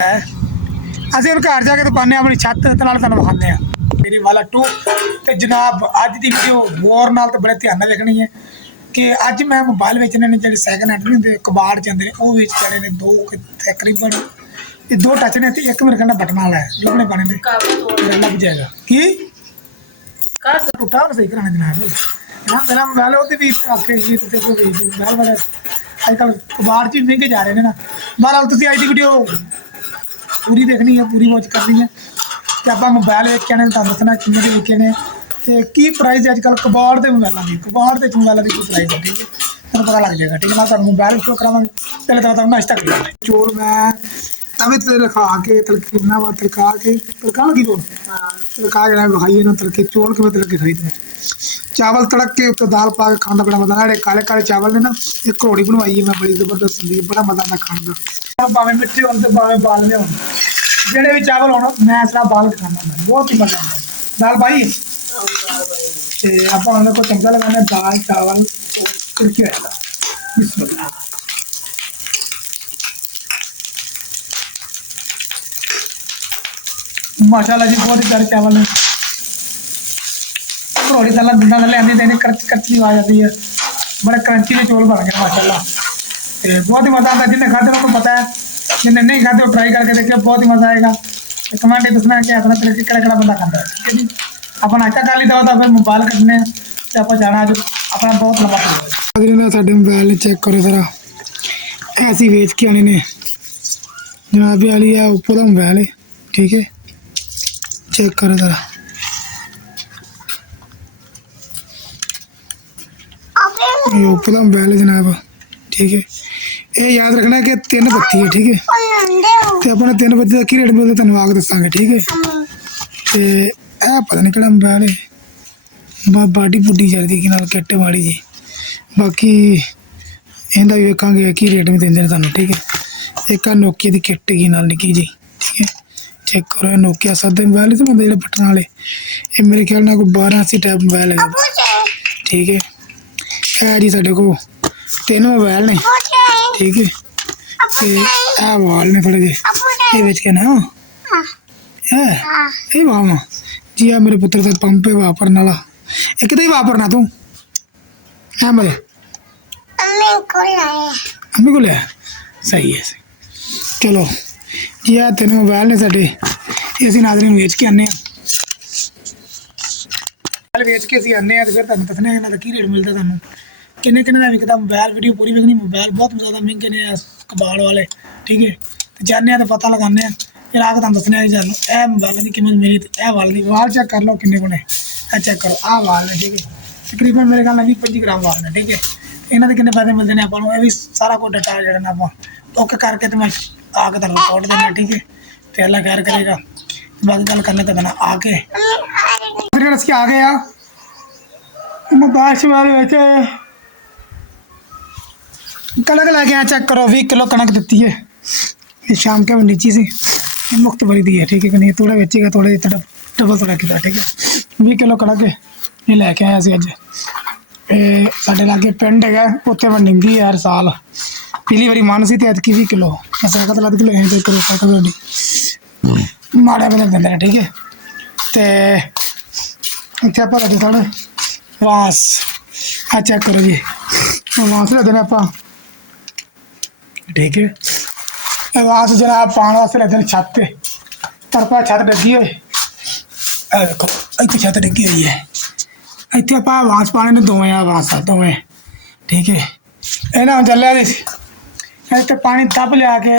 ਅਸੀਂ ਹੁਣ घर जाके तो पाने अपनी छत ते नाल तुहानूं विखाने मेरी वाला 2 ते जनाब अज दी वीडियो गौर नाल ते बड़े ध्यान नाल देखनी है कि अज मैं मोबाइल बेचने ने जेह्ड़े सैकंड हैंड नहीं होंदे कबाड़ च आंदे ने ओह बेच रहे ने दो तकरीबन ये 2 टच ने ते एक मेरे कन्नै बटन वाला है लुकने पाने ने लग जाएगा कि टूटा और सही कराना जनाब जनाब मेरा मोबाइल ओहदे भी आके जी ते कोई मोबाइल वाला अजकल कबाड़ च महंगे जा रहे हैं ना बहरहाल तुसीं अज दी वीडियो पूरी देखनी है पूरी वॉच करनी है तो आप मोबाइल वेच के आने तुहानूं दसना किन्ने दे विके ने ते की प्राइस अजकल कबाड़ के मोबाइलों की कबाड़ के मोबाइलों की की प्राइस है ठीक है तुहानूं पता लग जाएगा ठीक है मैं तुहानूं मोबाइल शो करावांगा पहले तो तुहानूं नाश्ता करा चौल मैं तवे ते रखा के तड़कीना वा तड़का लगी चौल तड़का जरा विखाइए ना तड़के चौल किवें तड़के खाईदे चावल तड़क के उत्ते दाल पा के खाने का बड़ा मजा है काले काले चावल ने ना एक घोड़ी बनवाई है मैं बड़ी जबरदस्त होंदी बड़ा मजा आता खाने का भावें मिट्ठे होन ते भावें बालवे होन जेड़े भी चावल होना मैं इसला बाल के खाना बहुत ही मजा आता दाल भाई ते आप को चंगा लगाना दाल चावल तिड़की होएगा बिस्मिल्लाह माशाल्लाह जी बहुत ही प्यारे चावल है घोड़ी दाल गुंडा लिया देने करची आवाज आती है बड़े क्रंची में चौल बन गए माशाल्लाह तो बहुत ही मजा आता है जिन्हें खाते उनको पता है जिन्हें नहीं खाते वो ट्राई करके देखिए बहुत ही मजा आएगा तो कमेंट दसना कि अपना तरीके केड़ा बंदा खाता है ठीक है जी अपन नाश्ता कर लीता तो फिर मोबाइल कटने तो आप जाना अज अपना बहुत लंबा चलेगा साढ़े मोबाइल चेक करो जरा ऐसी वेच के आने ने जनाब वाली है ऊपर का मोबाइल है ठीक है चेक करो जरा ये ऊपर का मोबाइल है जनाब ठीक है ये याद रखना कि 3 बत्ती है ठीक है तो अपने 3 बत्ती का की रेट मिलता तेन आग दसांगे ठीक है तो यह पता नहीं केड़ा मोबाइल है बाडी बुड्डी चलती कि किट माड़ी जी बाकी इहदा भी वेखांगे की रेट में देंगे तुहानूं ठीक है एक नोकिया की किट की नाल निक्की जी ठीक है चेक करो नोकिया सादे मोबाइल तो जो बटन वाले ये मेरे ख्याल नाल कोई 1280 टाइप मोबाइल है ठीक है जी साढ़े को 3 मोबाइल ने ठीक है तो वाल ने थोड़े जे बेच के ना है वाह जी आ मेरे पुत्र से पंप पे वापरने वाला एक तो ही वापरना तू है मेरे अम्मी को लिया सही है चलो जी आ 3 मोबाइल ने साढ़े असीं नाज़रीन वेच के आने वेच के असीं आने तो फिर तुहानूं दसने इन्हां दा की रेट मिलता तुहानूं किन्ने किन्ने का विकता मोबाइल वीडियो पूरी विकनी मोबाइल बहुत ज़्यादा महंगे ने कबाड़ वाले ठीक है तो जाने तो पता लगाने फिर आके तुहानूं दसने चलो यह मोबाइलों की कीमत मेरी यह वाल की वाल चेक कर लो किन्ने को ने चेक करो आ वाल ने ठीक है तकरीबन मेरे ख्याल 20-25 ग्राम वाल ने ठीक है इन्हों के किन्ने पैसे मिलते हैं आपको ये भी सारा कुछ डाटा जरा आप ओके करके तो मैं आके तुहानूं रिकॉर्ड देना ठीक है तो अल्लाह खैर करेगा बाकी गल करने तो देना आके आ गया मोबाइल शोबाइल बेचे कनक लेके आए चेक करो 20 किलो कनक दी है ये शाम के नीची सी मुफ्त भरी दी है ठीक है नहीं थोड़ा बेचेगा थोड़े डबल थोड़ा किया ठीक है 20 किलो कनक ये लैके आया सी अज साढ़े लागे पिंड है उत्थे वंडिंगी है हर साल पिछली बारी मन से ऐतकी 20 किलो साइकिल तो लद के ले करो साइकिल थोड़ी माड़ा बंदा देंगे ठीक है तो इतने आप लगे थोड़े वास आ चेक करो जी वास लेते हैं आप ठीक है वास जनाब पाने वास्ते लेते हैं छत तरफा छत डगी हुई देखो इतनी छत डगी हुई है इतने आप वास पाने ने दोवें वास दोवें ठीक है इन्हें चलिया इतने पानी तप लिया के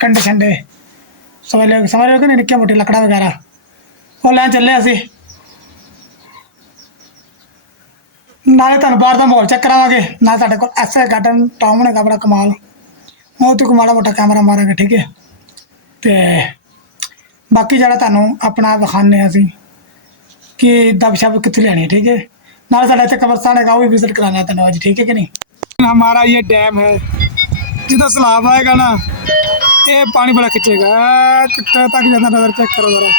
कंडे शंडे समझ लो कि निक्के मोटे लकड़ा वगैरह वो लैन चले असी नाले तुहानूं बाहर का माहौल चेक करावांगे ना साडे कोल ऐसा गार्डन टाउन है बड़ा कमाल मैं उत्थे को माड़ा मोटा कैमरा मारांगे ठीक है तो बाकी जरा तुहानूं अपना विखाने असीं कि दब शब कित्थे लैनी ठीक है नाले साडे इत्थे कब्रस्तान है वो भी विजिट कराना तुहानूं अज ठीक है कि नहीं हमारा ये डैम है जिधर सैलाब आएगा ना ये पानी बड़ा खिंचेगा कितना तक जाता नजर चेक करो जरा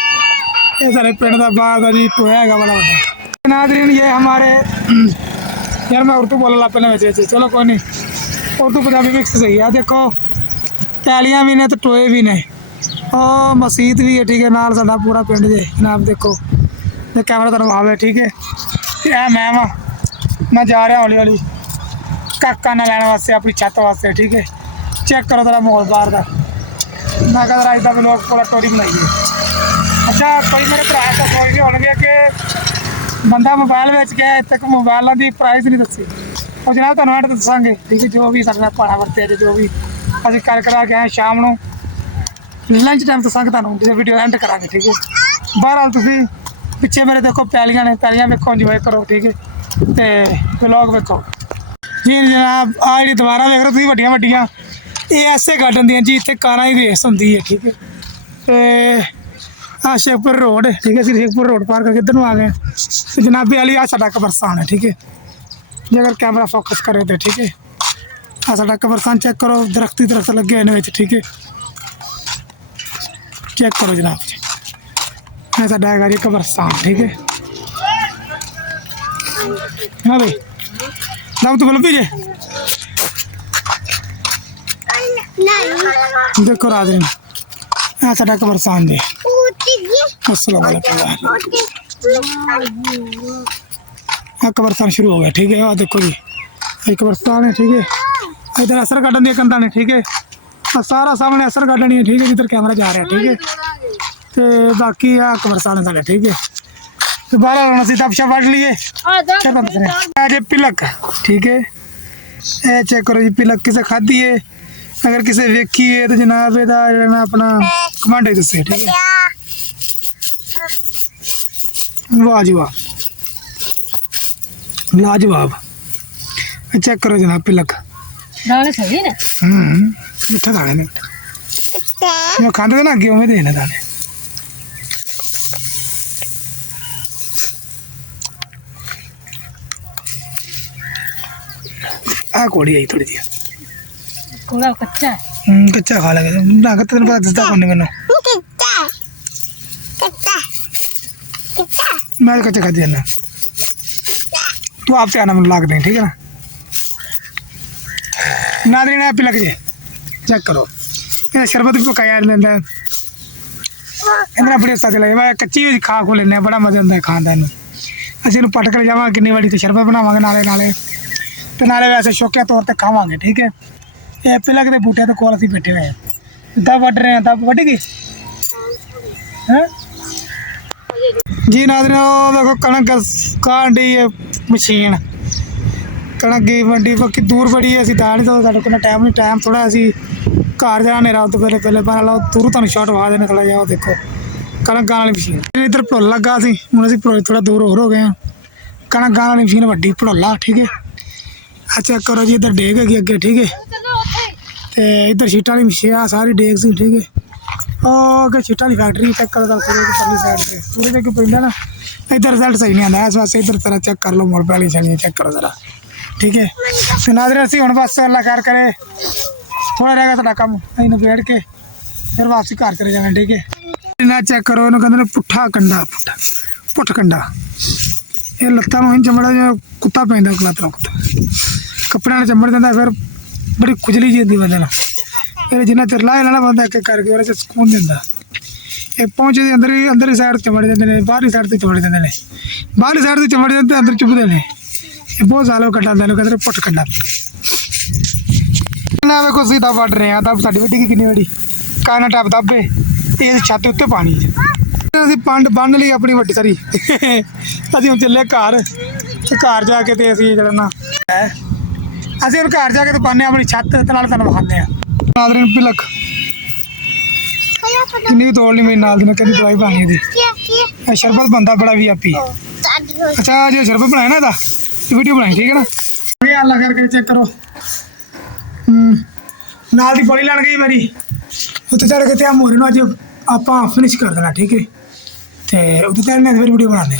ये सारे पिंड का बाहर जी टोया है बड़ा बड़ा नाज़रीन ये हमारे यार मैं उर्दू बोलना लग पे चलो कोई नहीं उर्दू पंजाबी मिक्स सही है देखो पैलियां भी ने तो टोए भी ने और मसीत भी है। ठीक है, नाल साडा पूरा पिंड जे जनाब देखो ते कैमरा तुहानूं आवे। ठीक है, ते मैं वा मैं जा रहा हौली हौली काका ना लैण वास्ते अपनी छत वास्ते। ठीक है, चेक करो जरा माहौल बाहर का। मैं कहा अज का लोग पूरा स्टोरी बनाइए। अच्छा, कोई मेरे भरा तो सोचते होंगे कि बंदा मोबाइल बेच के अज तक मोबाइलों की प्राइस नहीं दसी। और जनाब तुहानूं एंड दसांगे। ठीक है, जो भी साडे नाल भाड़ा वरते जो भी असीं कर करा के आए शाम नूं लंच टाइम दसांगे तुहानूं जो वीडियो एंड करांगे। ठीक है, बहरहाल तुसीं पिछे मेरे देखो पैलियां ने, पैलियां वेखो इंजॉय करो। ठीक है, तो व्लॉग वेखो जी जनाब। आ जी दोबारा देख रहे हो वड्डियां वड्डियां ये ऐसे गार्डन दियां जी, इत्थे कारां की रेस होंदी है। ठीक है, तो शेखपुर रोड। ठीक है, शेखपुर रोड पार करके इधर आ गए तो जनाबी वाली आ साडा कब्रस्तान है। ठीक है, जे अगर कैमरा फोकस करे तो ठीक है, आ साडा कब्रस्तान चेक करो, दरख्त ही दरख्त लगे हुए हैं। ठीक है, चेक करो जनाब, ये साडा है जी कब्रस्तान। ठीक है, हाँ भाई नाम तो बोलो पीजे देखो राजन यहाँ साडा कब्रस्तान जी। हाँ कब्रस्तान शुरू हो गया। ठीक है, देखो जी ये कब्रस्तान है। ठीक है, इधर असर गार्डन दी कंधा ने। ठीक है, सारा सामने असर गार्डन ही है। ठीक है, जिधर कैमरा जा रहा है। ठीक है, तो बाकी आ कब्रस्तान है साडा। ठीक है, तो बारह असीं तपशा वढ़ लिए जे पिलक। ठीक है, ये चेक करो जी पिलक किसे खाधी है, अगर किसे वेखी है तो जनाब एदा जेहड़ा अपना कमांड ही दसे। ठीक है, वाह जी वाह लाजवाब। चेक करो जनाब पिलक दाने सही ने मिठा दाने ने मैं खाते थे ना अगे उमें देने दाने। आ कोड़ी आई थोड़ी जी कोड़ा कच्चा है। कच्चा खा लगे ना कत्ते दिन पता दसदा कोनी मैनू मैं कच्चा खा दिया तू आप आना मैं लाग दें। ठीक है ना नादरीन है पिलक जी चेक करो ये शरबत भी पकाया लेंदा इतना बड़ी साथ लगे मैं कच्ची भी खा खो लेने बड़ा मजा आता है खाने में। असं पट कर जावे किन्नी बड़ी तो शरबत बनावे नाले नाले तो नाले वैसे शौकिया तौर पर खावे। ठीक है, ये पिलक के बूटे के कोल असीं बैठे हुए हैं दब वढ़ रहे हैं दब वढ़ गई है जी। नादरीन देखो कणक काढ़ डी है मशीन कणक की मंडी बाकी दूर बड़ी है असीं दा नहीं तो साडे कोल टाइम नहीं टाइम थोड़ा असीं घर जाना नेरा तो पहले पहले पर लो दूर तुहानूं शॉट वहा देने थोड़ा जाओ देखो कणक गाहण वाली मशीन इधर भड़ोला लगा सी हुण असीं भड़ोले थोड़ा दूर होर हो गए हैं। कणक गाहण वाली मशीन वड्डी भड़ोला। ठीक है, अच्छा करो जी इधर डेग हैगी अगे। ठीक है, तो इधर शीटा वाली मशीन आ सारी डेग सी। ठीक है, और अगे शीटा वाली फैक्ट्री चेक करो परली साइड से सूरज अगे पैंदा ना इधर रिजल्ट सही नहीं आता इस वास्ते इधर तरह चेक कर लो मोड़ पहली छलियाँ चेक करो जरा। ठीक है, तो नाज़रीन असीं हुण बस अल्लाह खैर करे थोड़ा रहेगा साडा काम असीं निबेड़ के फिर वापसी घर चले जाना। ठीक है, ना चेक करो इन्हूं कहंदे ने पुट्ठा कंडा पुट्ठा पुट्ठ कंडा ये लत्तां नूं चमड़ा जिवें कुत्ता पैंदा कुत्ता कपड़े नाल चमड़ जांदा फिर बड़ी खुजली जी होंदी बंदे नाल फिर जिन्ना चिर लाह लेना बंदा एक करके ओहदे च सुकून दिंदा। ये पहुंचे अंदर ही साइड चमड़ जाते हैं बाहरी साइड से चमड़ जाते हैं बाहरी साइड से चमड़ जाते अंदर चुभते हैं ये बहुत सालों कट्टा कहते पुट्ठ कंडा ना देखो सीधा वड़ रहे हैं दब साड़ी वड्डी किन्नी बड़ी काना टप दब ये छत उत्ते पानी असीं पंड बन ली अपनी वड्डी सारी असीं हुण चले घर घर जाके तो असीं जेहड़ा ना असीं हुण घर जाके तो पाने अपनी छत ते नाल तुहानूं विखांदे आ। नाज़रीन पिलक इन्नी भी तोड़ ली मेरी नाल दी ने कहंदी दवाई पानी दी शरबत बनता बड़ा वी आई पी। अच्छा जो शरबत बनाया ना इहदा वीडियो बनाई। ठीक है ना ये अल्लाह करके चेक करो नाल दी पौड़ी लड़ गई मेरी उत्ते चढ़ के ते मोरे नूं अज आपां फिनिश कर देना। ठीक है, तो उत्ते चढ़ने फिर वीडियो बनाने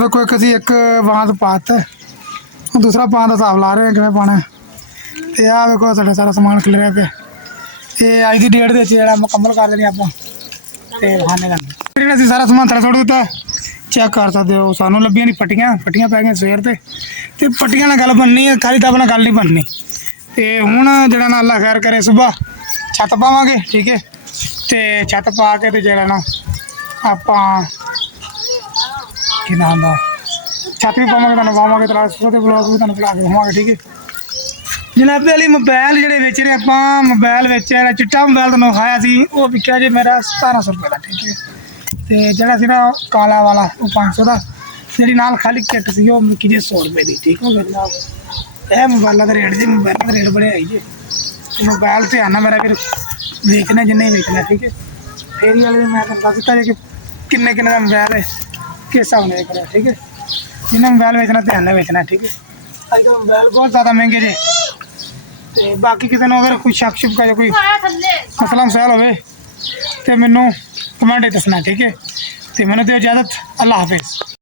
देखो एक असीं एक बांध पाता दूसरा पान का हिसाब ला रहे हैं किवें पाना तो आ देखो साडा सारा समान खिलरिया पिया ये अज की डेट के जो मुकम्मल कर देनी आपां ते खाने लगे असीं सारा समान थल्ले सुट दित्ता चेक कर सकते हो सानू लभियां नहीं पट्टियां पट्टियां पै गई सवेर ते पट्टियां नाल गल बननी है खाली दब नाल गल नहीं बननी ਤੇ ਹੁਣ ਜਿਹੜਾ ਨਾ ਅੱਲਾ ਖੈਰ ਕਰੇ ਸਵੇਰ ਛੱਤ ਪਾਵਾਂਗੇ, ਠੀਕ ਹੈ। ਤੇ ਛੱਤ ਪਾ ਕੇ ਤੇ ਜਿਹੜਾ ਨਾ ਆਪਾਂ ਕੀ ਨਾਮ ਦਾ ਛੱਤ ਵੀ ਪਾਵਾਂਗੇ, ਤੁਹਾਨੂੰ ਪਾਵਾਂਗੇ ਤੇ ਉਹਦੇ ਬਲੌਗ ਵੀ ਤੁਹਾਨੂੰ ਬੁਲਾ ਕੇ ਦਿਖਾਵਾਂਗੇ, ਠੀਕ ਹੈ। ਜਨਾਬ ਵਾਲੀ ਮੋਬਾਈਲ ਜਿਹੜੇ ਵੇਚ ਰਹੇ ਆਪਾਂ, ਮੋਬਾਈਲ ਵੇਚਿਆ ਚਿੱਟਾ ਮੋਬਾਈਲ ਤੁਹਾਨੂੰ ਵਿਖਾਇਆ ਸੀ, ਉਹ ਵਿਕਿਆ ਜੇ ਮੇਰਾ 1700 ਰੁਪਏ ਦਾ, ਠੀਕ ਹੈ। ਤੇ ਜਿਹੜਾ ਸੀ ਨਾ ਕਾਲਾ ਵਾਲਾ ਉਹ 500 ਦਾ, ਜਿਹੜੀ ਨਾਲ ਖਾਲੀ ਕਿੱਟ ਸੀ ਉਹ ਵਿਕੀ ਜੇ 100 ਰੁਪਏ ਦੀ, ਠੀਕ ਹੋ ਗਿਆ ਜਨਾਬ। ਇਹ ਮੋਬਾਈਲਾਂ ਦਾ ਰੇਟ ਜੀ, ਮੋਬਾਈਲਾਂ ਦਾ ਰੇਟ ਬੜੇ ਆਈ ਜੇ। ਮੋਬਾਈਲ ਤੇ ਆਣਾ ਮੇਰਾ ਫਿਰ ਵੇਚਣਾ ਜਿੰਨੇ ਵੇਚਣਾ, ਠੀਕ ਹੈ। ਫੇਰੀ ਵਾਲੇ ਮੈਂ ਤੁਹਾਨੂੰ ਦੱਸ ਦਿੱਤਾ ਜੇ ਕਿ ਕਿੰਨੇ ਕਿੰਨੇ ਦਾ ਮੋਬਾਈਲ ਹੈ, ਕਿਸ ਹਿਸਾਬ ਨਾਲ ਕਰਿਆ, ਠੀਕ ਹੈ। ਜਿੰਨੇ ਮੋਬਾਈਲ ਵੇਚਣਾ ਧਿਆਨ ਨਾਲ ਵੇਚਣਾ, ਠੀਕ ਹੈ। ਅੱਜ ਕੱਲ੍ਹ ਮੋਬਾਈਲ ਬਹੁਤ ਜ਼ਿਆਦਾ ਮਹਿੰਗੇ ਜੇ। ਤੇ ਬਾਕੀ ਕਿਸੇ ਨੂੰ ਅਗਰ ਕੋਈ ਸ਼ੱਕ ਸ਼ੁਕ ਜਾਂ ਕੋਈ ਮਸਲਾ ਮਸਾਇਲ ਹੋਵੇ ਤੇ ਮੈਨੂੰ ਕਮੈਂਟ 'ਚ ਦੱਸਣਾ, ਠੀਕ ਹੈ। ਤੇ ਮੈਨੂੰ ਦਿਓ ਇਜਾਜ਼ਤ, ਅੱਲਾ ਹਾਫਿਜ਼।